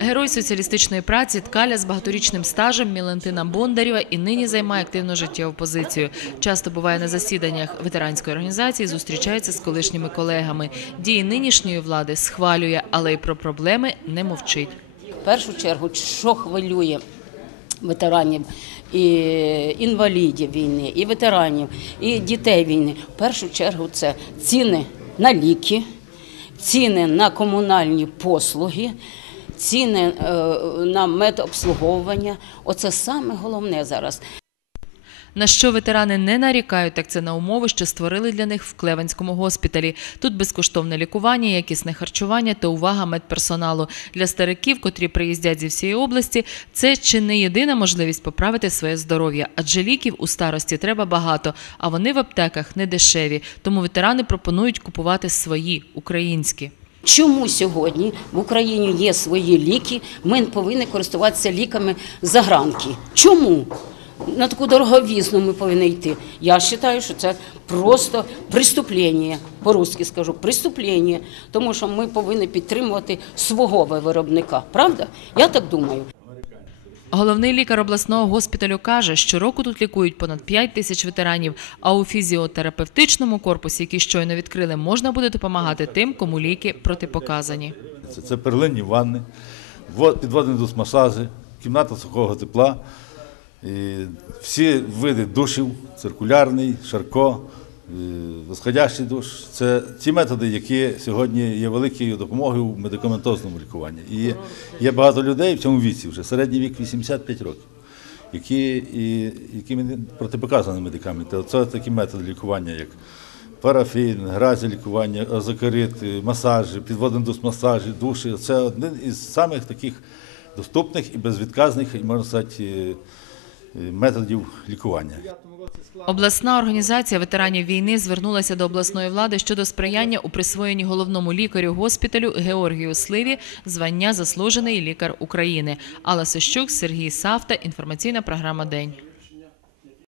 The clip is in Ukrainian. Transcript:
Герой соціалістичної праці Ткаля з багаторічним стажем Мілентина Бондарєва і нині займає активну життєву позицію. Часто буває на засіданнях ветеранської організації, зустрічається з колишніми колегами. Дії нинішньої влади схвалює, але й про проблеми не мовчить. В першу чергу, що хвилює ветеранів і інвалідів війни, і ветеранів, і дітей війни. В першу чергу це ціни на ліки, ціни на комунальні послуги. Ціни е, на медобслуговування оце саме головне зараз. На що ветерани не нарікають, так це на умови, що створили для них в Клевенському госпіталі. Тут безкоштовне лікування, якісне харчування та увага медперсоналу. Для стариків, котрі приїздять зі всієї області, це чи не єдина можливість поправити своє здоров'я, адже ліків у старості треба багато, а вони в аптеках не дешеві. Тому ветерани пропонують купувати свої українські. Чому сьогодні в Україні є свої ліки? Ми повинні користуватися ліками загранки. Чому? На таку дороговізну ми повинні йти. Я вважаю, що це просто преступлення, по-русски скажу, преступлення, тому що ми повинні підтримувати свого виробника. Правда? Я так думаю. Головний лікар обласного госпіталю каже, що року тут лікують понад 5 тисяч ветеранів, а у фізіотерапевтичному корпусі, який щойно відкрили, можна буде допомагати тим, кому ліки протипоказані. Це, це перлинні ванни, во- підводний душ масажі, кімната сухого тепла, і всі види душів, циркулярний, шарко, восходящий душ. Це ті методи, які сьогодні є великою допомогою в медикаментозному лікуванні. І є багато людей в цьому віці, вже середній вік 85 років, які, і, якими протипоказані медикаменти. Це такі методи лікування, як парафін, гразі лікування, озокорит, масажі, підводний душ масажі, душі. Це один із самих таких доступних і безвідказних, можна сказати, е, е, методів лікування. Обласна організація ветеранів війни звернулася до обласної влади щодо сприяння у присвоєнні головному лікарю госпіталю Георгію Сливі звання заслужений лікар України. Алла Сищук, Сергій Савта. Інформаційна програма День.